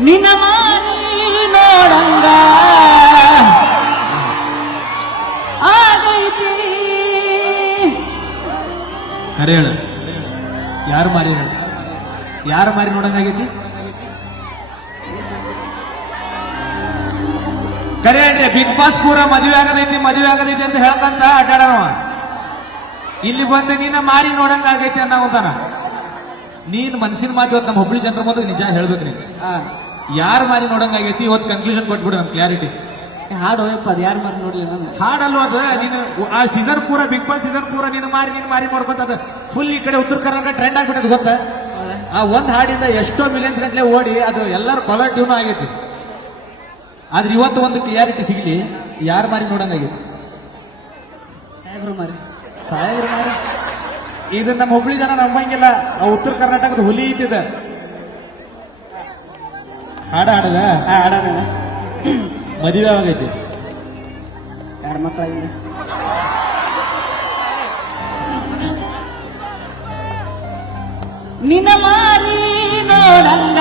ನಿನ್ನ ಮಾರಿ ನೋಡಂಗ. ಆಗೈತಿ. ಅರೆ ಹೇಳು? ಯಾರು ಮಾರಿ ಹೇಳು? ಯಾರು ಮಾರಿ ನೋಡಂಗಾಗೈತಿ ಕರೆ ಹೇಳ್ರಿ ಬಿಗ್ ಬಾಸ್ ಪೂರ ಮದುವೆ ಆಗದೈತಿ ಮದುವೆ ಆಗದೈತಿ ಅಂತ ಹೇಳ್ಕಂತ ಅಡ್ಡಾಡವ ಇಲ್ಲಿ ಬಂದು ನಿನ್ನ ಮಾರಿ ನೋಡಂಗ ಆಗೈತಿ ಅನ್ನೋಂತಾನ ನೀನ್ ಮನಸ್ಸಿನ ಮಾತು ನಮ್ಮ ಹುಬ್ಳಿ ಜನರ ಮುಂದೆ ನಿಜ ಹೇಳ್ಬೇಕು ನೀನು. ಆ, ಯಾರು ಮಾರಿ ನೋಡಂಗಾಗೈತಿ ಇವತ್ತು ಕನ್ಕ್ಲೂಷನ್ ಕೊಟ್ಬಿಡು ನಮ್ ಕ್ಲಾರಿಟಿ ಹಾಡು ಹೋಯಪ್ಪ ಅದು ಯಾರು ಮಾರಿ ನೋಡ್ಲಿ ನಾನು? ಹಾಡಲ್ವ ಅದು? ನೀನು ಆ ಸೀಸನ್ ಪೂರ ಬಿಗ್ ಬಾಸ್ ಸೀಸನ್ ಪೂರ ನೀನು ಮಾರಿ ನೀನು ಮಾರಿ ಮಾಡ್ಕೊತದ ಫುಲ್ ಈ ಕಡೆ ಉತ್ತರ ಕರ್ನಾಟಕ ಟ್ರೆಂಡ್ ಆಗ್ಬಿಟ್ಟದ ಗೊತ್ತಾ? ಆ ಒಂದ್ ಹಾಡಿಂದ ಎಷ್ಟೋ ಮಿಲಿಯನ್ಸ್ ಗಂಟ್ಲೆ ಓಡಿ ಅದು ಎಲ್ಲರೂ ಕಾಲರ್ ಟ್ಯೂನ್ ಆಗೈತಿ. ಆದ್ರೆ ಇವತ್ತು ಒಂದು ಕ್ಲಿಯಾರಿಟಿ ಸಿಗ್ಲಿ ಯಾರು ಮಾರಿ ನೋಡಂಗಾಗೈತಿ ಸಾಹೇಬ್ರು ಮಾರಿ. ಸಾಹೇಬ್ರು ಮಾರಿ? ಇದು ನಮ್ಮ ಹುಬ್ಳಿ ಜನ ನಂಬಂಗಿಲ್ಲ ಆ ಉತ್ತರ ಕರ್ನಾಟಕದ ಹುಲಿ ಐತಿದ ಹಾಡ ಹಾಡದ? ಆ, ಹಾಡೋಣ ಮದುವೆ ಆಗೈತಿ ಎರಡು ಮಕ್ಕಳಾಗಿದೆ ನಿನ್ನ ಮಾರಿ ನೋಡಂಗ